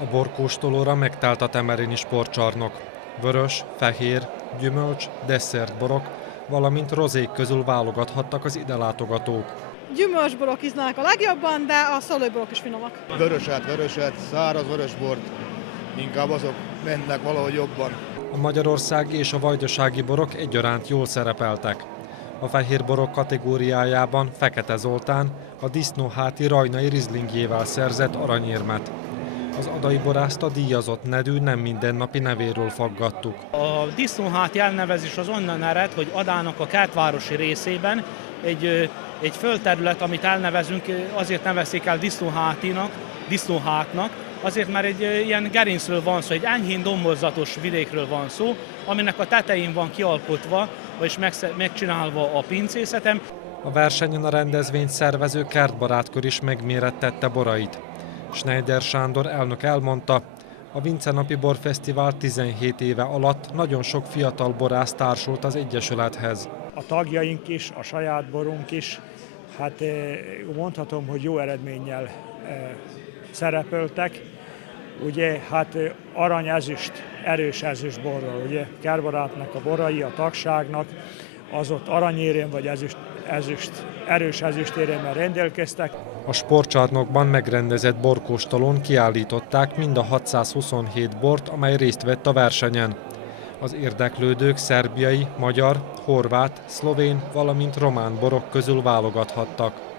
A borkóstolóra megtelt a temerini sportcsarnok. Vörös, fehér, gyümölcs, desszertborok, valamint rozék közül válogathattak az ide látogatók. Gyümölcsborok ízlelnek a legjobban, de a szőlőborok is finomak. Vöröset, száraz vörösbort, inkább azok mennek valahogy jobban. A magyarországi és a vajdasági borok egyaránt jól szerepeltek. A fehér borok kategóriájában Fekete Zoltán a disznóháti rajnai rizlingjével szerzett aranyérmet. Az adai borászt a díjazott Nedű nem mindennapi nevéről faggattuk. A disznóháti elnevezés az onnan ered, hogy Adának a kertvárosi részében egy földterület, amit elnevezünk, azért nevezték el disznóhátnak, azért mert egy ilyen gerincről van szó, egy enyhén domborzatos vidékről van szó, aminek a tetején van kialkotva, vagyis megcsinálva a pincészetem. A versenyen a rendezvényt szervező kertbarátkör is megmérettette borait. Schneider Sándor elnök elmondta, a Vincenapi Borfesztivál 17 éve alatt nagyon sok fiatal borász társult az egyesülethez. A tagjaink is, a saját borunk is, hát mondhatom, hogy jó eredménnyel szerepeltek. Ugye, hát arany, ezüst, erős ezüst borral, ugye, kertbarátnak a borai, a tagságnak, az ott aranyérén vagy erős ezüstéremmel rendelkeztek. A sportcsarnokban megrendezett borkóstolón kiállították mind a 627 bort, amely részt vett a versenyen. Az érdeklődők szerbiai, magyar, horvát, szlovén, valamint román borok közül válogathattak.